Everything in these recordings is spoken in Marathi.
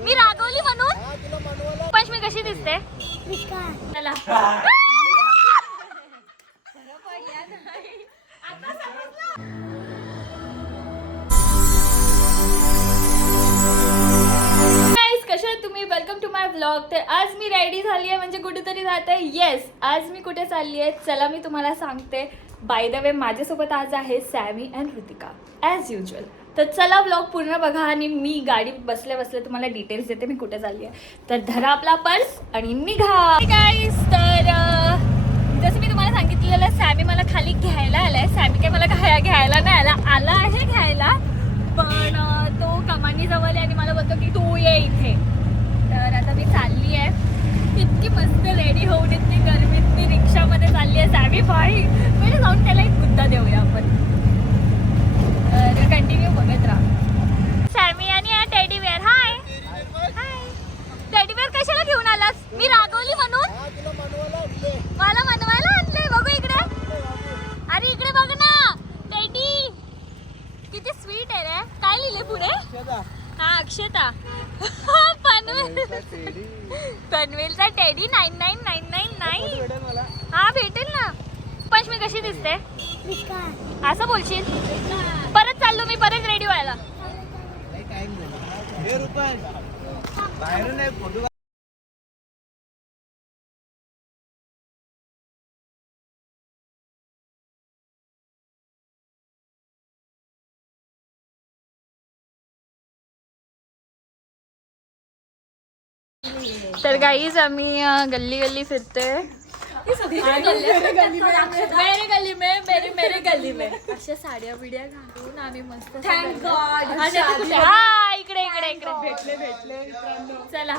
मी रागवली म्हणून? पण मी कशी दिसते? चला. कशा तुम्ही? वेलकम टू माय ब्लॉग तर आज मी रेडी झाली आहे म्हणजे कुठेतरी जात आहे. येस आज मी कुठे चालली आहे? चला मी तुम्हाला सांगते. बाय द वे माझ्यासोबत आज आहे Sammy and Ritika as usual तर चला ब्लॉग पूर्ण बघा आणि मी गाडी बसल्या बसल्या तुम्हाला डिटेल्स देते मी कुठे चालली आहे. तर धरा आपला पर्स आणि निघा. गाईस तर जसं मी तुम्हाला सांगितलेलं सॅमी मला खाली घ्यायला आलाय. सॅमी काय मला घ्या घ्यायला नाही आला. आला आहे घ्यायला पण तो कमानी जवळ आहे आणि मला बोलतो की तू ये इथे. तर आता मी चालली आहे. इतकी मस्त रेडी होऊन इतकी गरमीत मी रिक्षामध्ये चालली आहे सॅमी भाई पहिले जाऊन त्याला एक मुद्दा देऊया आपण तर कंटिन्यू बघत राहा सॅमी आणि हा teddy bear hi hi teddy bear कशाला घेऊन आलास मी रागवली म्हणून मला मनवायला आणलंय बघू इकडे अरे इकडे बघ ना टेडी किती स्वीट आहे रे काय लिहिले पुढे हा Akshata Panvel पनवेलचा teddy. Nine nine nine nine nine. हा भेटेल ना. पंचमी कशी दिसते? असं बोलशील? परत चाललो मी परत रेडी व्हायला. तर गाईज आम्ही गल्ली गल्ली फिरतोय. मेरे गली में मेरे मेरे गली में. अशा साड्या बिड्या घालून आम्ही मस्त थँक गॉड हा इकडे इकडे इकडे. भेटले भेटले. चला.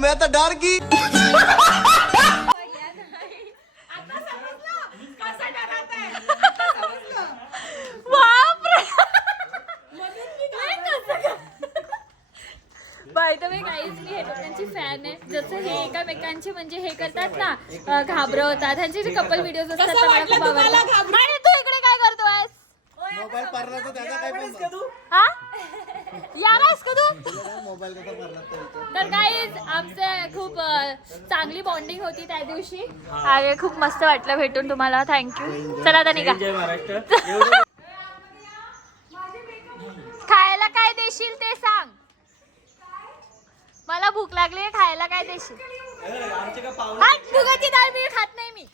मैं तो डर गई। एकामेकांचे म्हणजे हे करतात ना घाबरवतात. त्यांचे जे कपल व्हिडिओज असतात ते मला खूप आवडतात. आणि तू इकडे काय करतोयस? मोबाईल पडला तर त्याचा काय हा का तू मोबाईल कसा पडला तर गाईज आमचे खूप चांगली बॉन्डिंग होती त्या दिवशी. आणि खूप मस्त वाटलं भेटून तुम्हाला. थँक्यू चला आता निघा. खायला काय देशील ते सांग. मला भूक लागली आहे खायला काय देशील? मुगाची डाळ मी खात नाही मी.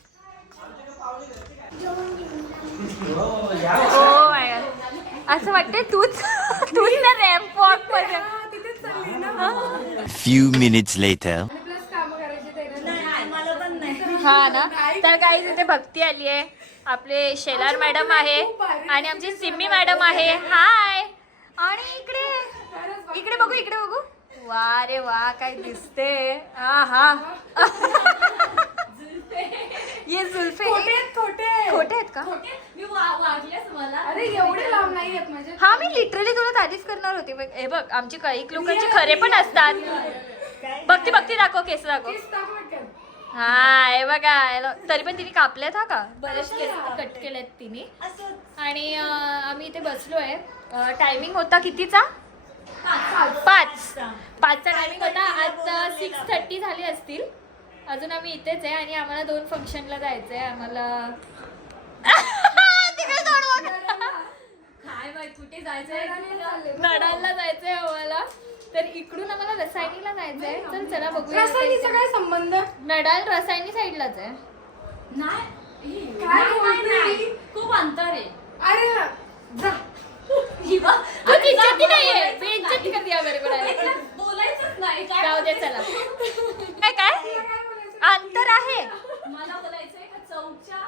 ओ माय गॉड असं वाटतंय तूच तूच ना रॅम्प वॉकमध्ये. Few minutes later. हा ना? तर काही इथे भक्ती आली आहे. आपले शेलार मॅडम आहे आणि आमची सिम्मी मॅडम आहे. हाय आणि इकडे इकडे बघू इकडे बघू. वा रे वा काय दिसते. हा. हा ये जुल्फे. खोटे आहेत का? अरे एवढे लांब नाही येत माझे. हा मी लिटरली तुला तारीफ करणार होती. बघ, हे बघ आमचे काही लोकांचे खरे पण असतात. बघती बघती दाखव केस दाखव. हा हे बघा तरी पण तिने कापल्यात हा का? बरेच केस कट केलेत तिने. आणि अं, आम्ही इथे बसलोय. टायमिंग होता कितीचा? पाच. पाचचा टायमिंग होता. आता सिक्स थर्टी झाली असतील. अजून आम्ही इथेच आहे आणि आम्हाला दोन फंक्शनला जायचंय. आम्हाला. काय कुठे जायचंय? नडालला जायचंय आम्हाला. तर इकडून आम्हाला रसायनीला जायचंय. तर चला बघूया. रसायनीचा काय संबंध? नडाल रसायनी साईडलाच आहे. काय? खूप अंतर आहे. अरे जा. तू इज्जती नाहीये बेइज्जती करते या बरोबर बोलायचंच नाही जाऊ दे चला. काय काय? अंतर आहे. मला बोलायचंय का चौकच्या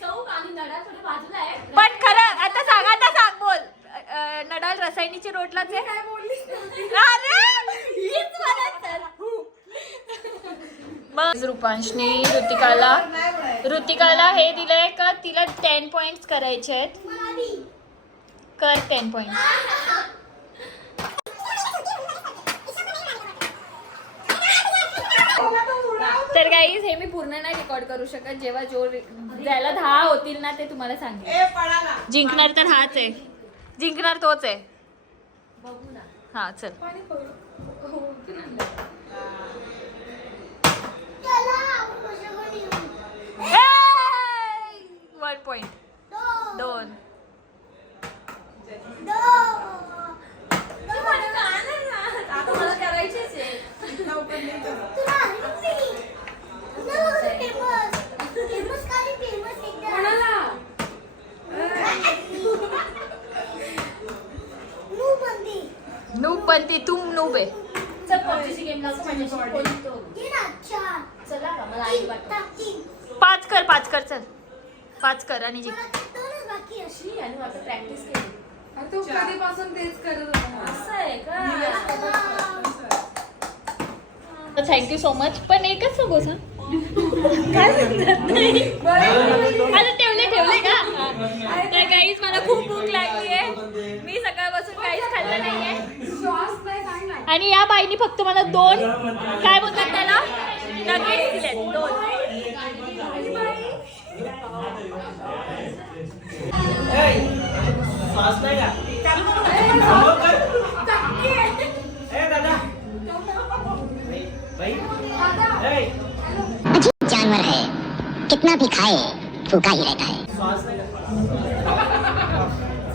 चौक आणि नडा थोडे बाजूला आहे. पण खरं आता सांग आता सांग बोल. अ, नडाल रसायनीची रोडलाच आहे. काय अरे! हीच म्हणत तर. मग रुपांशनी ऋतिकाला ऋतिकाला हे दिलंय का तिला टेन पॉइंट करायचे आहेत? कर टेन पॉइंट तर गाईज हे मी पूर्ण नाही रेकॉर्ड करू शकत. जेव्हा जो ज्याला दहा होतील ना ते तुम्हाला सांगेल जिंकणार तर हाच आहे. जिंकणार तोच आहे. हा चल. वन पॉइंट दोन आता मला करायचीच आहे नूब पण ती नूब आहे वाटत. पाच कर पाच कर चल. पाच कर आणि जी प्रॅक्टिस केली. तू कधीपासून तेच करत होता. असं आहे का? थँक्यू सो मच पण एकच काय समजत नाही आता ठेवले ठेवले का? तर काहीच मला खूप भूक लागली आहे. मी सकाळपासून काहीच खाल्लं नाहीये. श्वास नाही सांग आणि या बाईनी फक्त मला दोन काय बोलतात त्याला? नगेट्स दिलेत दोन. श्वास नाही का कर. ए, दादा. बाई, बाई. ए, अजीब जानवर है कितना भी खाए फूका ही रहता है श्वास नाही का?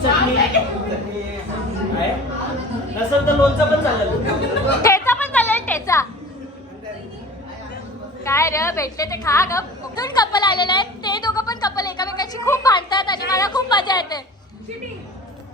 चटणी चटणी आहे? नसेल तर लोणचं पण चालेल ठेचा पण चालेल ठेचा काय रे भेटले ते खा ग दोन कपल आलेले आहेत ते दोघं पण कपल एकामेकांशी खूप भांडतात आणि मला खूप मजा येते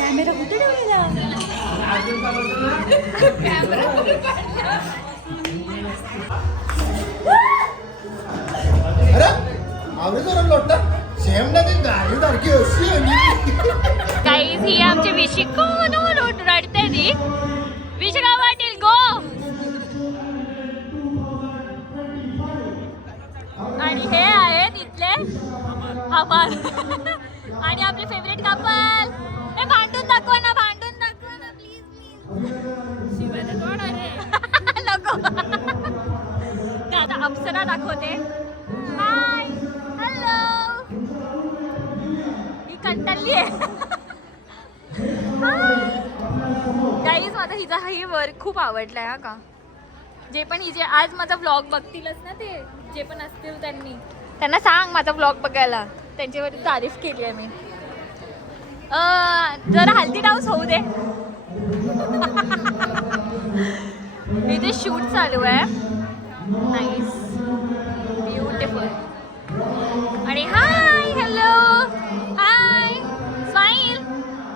कुठे ठेवलेला? अरे आवडे जरा लोटा सेम ना ती गाडी सारखी अशी आहे गाईज ही आमची विशी कोण रडते ती? विशी काय वाटेल? गो आणि हे आहेत इथले हमाल प्लीज आता अप्सरा दाखवते. हाय हॅलो ही कंटाळली आहे. गाईज माझा हिचा ही वर्क खूप आवडलाय हा का? जे पण हिचे आज माझा व्लॉग बघतीलच ना ते जे पण असतील त्यांनी. त्यांना सांग माझा व्लॉग बघायला. त्यांच्यावर तारीफ केली आहे मी. जरा हल्दी डाऊस होऊ दे. शूट चालू आहे. नाईस ब्युटिफुल आणि हाय हॅलो हाय स्माईल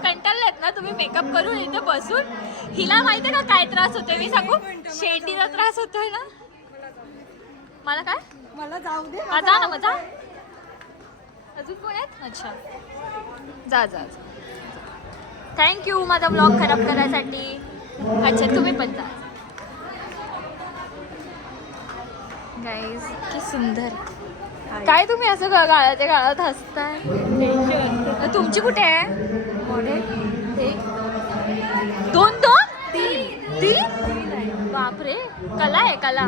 कंटाळलेत ना तुम्ही मेकअप करून इथे बसून? हिला माहिती आहे का काय त्रास होतोय? मी सांगू? शेंडीचा त्रास होतोय ना? मला काय? मला जाऊ दे जा ना मग जा. अजून कोण आहेत? अच्छा. जा जा थँक्यू माझा ब्लॉग खराब करायसाठी. अच्छा तुम्ही पण जा. गाईज की सुंदर. काय तुम्ही असं गा- गाळाच्या गाळात हसताय? तुमची कुठे आहे? दोन दोन? तीन. तीन? बापरे. कला आहे कला.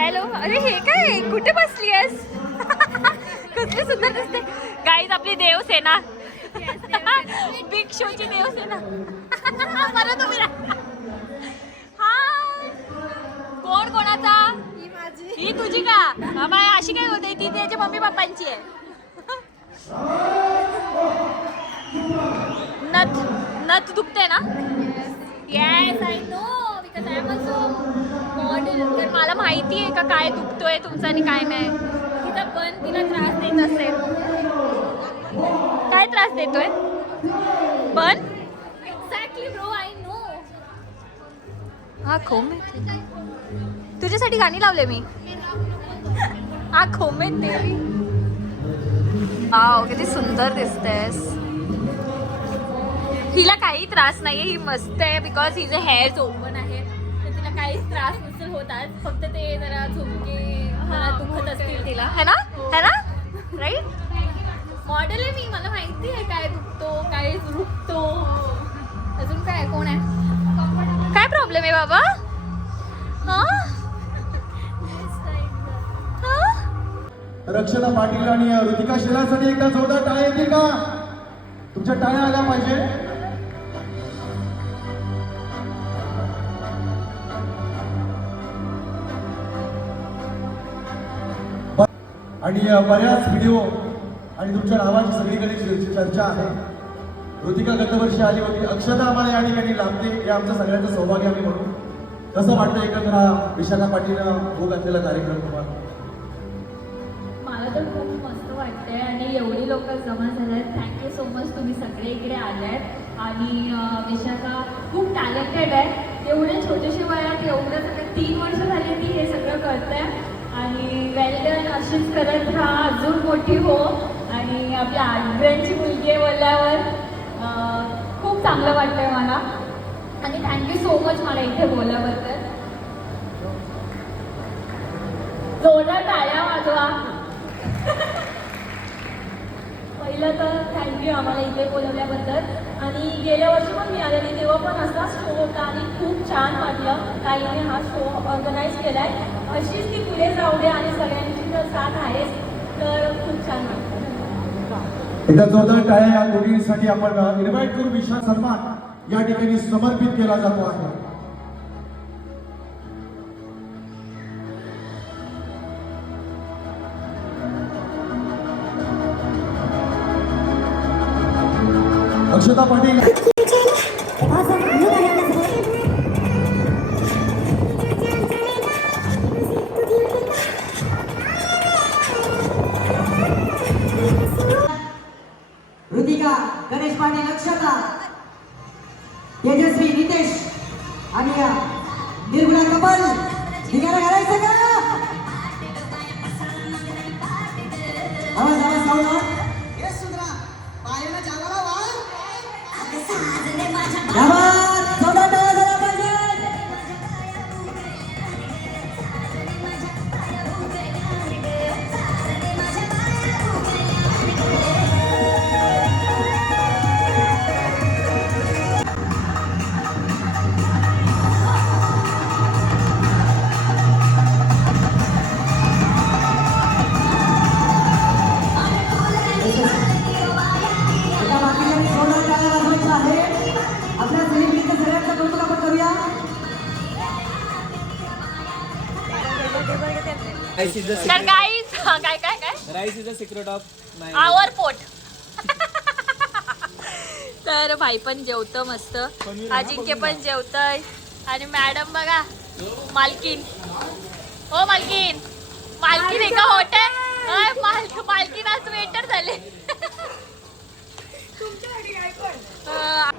हॅलो अरे हे काय? कुठे बसली आहेस? कसली सुंदर दिसते. गाईज आपली देवसेना. बिग शोची देवसेना. बरं तुम्ही हाय कोण कोणाचा? ही तुझी का? बाय अशी काय होते? ती त्याच्या मम्मी पप्पांची आहे. नथ नथ दुखते ना? Yes I know because I am also model तर मला माहिती आहे का काय दुखतोय तुमचं आणि काय नाही. तिचा पण तिला त्रास देत असेल. काय त्रास देतोय? पण? एक्झॅक्टली ब्रो आय नो हा खोम आहे तुझ्यासाठी गाणी लावले मी. हा खोमे तेरी वाव किती सुंदर दिसतेस. हिला काही त्रास नाहीये ही मस्त आहे बिकॉज हिचं हेअर ओपन आहे. तर तिला काहीच त्रास नसेल होत आज. फक्त ते जरा झुमके जरा दुखत असतील तिला. है ना? है. ना? राईट मॉडेल आहे मी मला माहिती आहे काय दुखतो काय रुखतो अजून काय? कोण आहे? काय प्रॉब्लेम आहे बाबा? हा हा? रक्षणा पाटील आणि ऋतिका शिलासाठी एकदा जोरदार टाळ्या येतील का? तुमच्या टाळ्या आल्या पाहिजे. आणि बऱ्याच व्हिडिओ आणि तुमच्या नावाची सगळीकडे चर्चा आहे. ऋतिका गतवर्षी आली होती. अक्षता आम्हाला या ठिकाणी लाभते. हे आमचं सगळ्यांचं सौभाग्य आम्ही म्हणू कसं वाटतं एकत्र विशाखा पाटील हो घातलेला कार्यक्रम तुम्हाला? तर खूप मस्त वाटतंय आणि एवढी लोक जमा झाले आहेत थँक्यू सो मच तुम्ही सगळे इकडे आले आणि विशाखा खूप टॅलेंटेड आहे. एवढे छोटेसे वयात एवढं सगळं तीन वर्ष झाली ती हे सगळं करते आणि वेल्डन अशीच करत राहा. अजून मोठी हो. आणि आपल्या आडव्यांची मुलगी आहे बोलल्यावर खूप चांगलं वाटतंय मला. आणि थँक्यू सो मच मला इथे बोलल्याबद्दल. जोरदार टाळ्या वाजवा. पहिलं तर थँक्यू आम्हाला इथे बोलवल्याबद्दल. आणि गेल्या वर्षी पण मी आलेली तेव्हा पण असा शो होता आणि खूप छान वाटलं. ताईने हा शो ऑर्गनाईज केला आहे अशीच ती पुढे जाऊ दे आणि सगळ्यांची तर साथ आहेच. तर खूप छान वाटतं एकदा जोरदार टाळ्या या दोघींसाठी आपण इन्व्हाइट करू विशाल सन्मान या ठिकाणी समर्पित केला जातो आहे. अक्षता पाटील ऋतिका गणेश पाटील अक्षता तर गाईज काय काय काय rice is secret of our पोट तर भाई पण जेवतं मस्त. अजिंक्य पण जेवतय. आणि मॅडम बघा मालकीन. हो मालकीन. मालकीन एका हॉटेल माल मालकीन आज वेटर झाले. अं,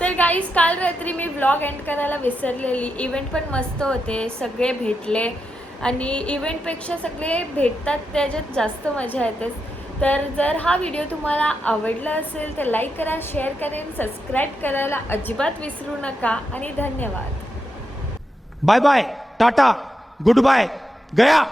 तर गाईज काल रात्री मी व्लॉग एंड करायला विसरलेली. इव्हेंट पण मस्त होते. सगळे भेटले. आणि इव्हेंटपेक्षा सगळे भेटतात त्याच्यात जास्त मजा येतेच तर जर हा व्हिडिओ तुम्हाला आवडला असेल तर लाईक करा शेअर करेन सबस्क्राईब करायला अजिबात विसरू नका. आणि धन्यवाद. Bye bye tata good bye गया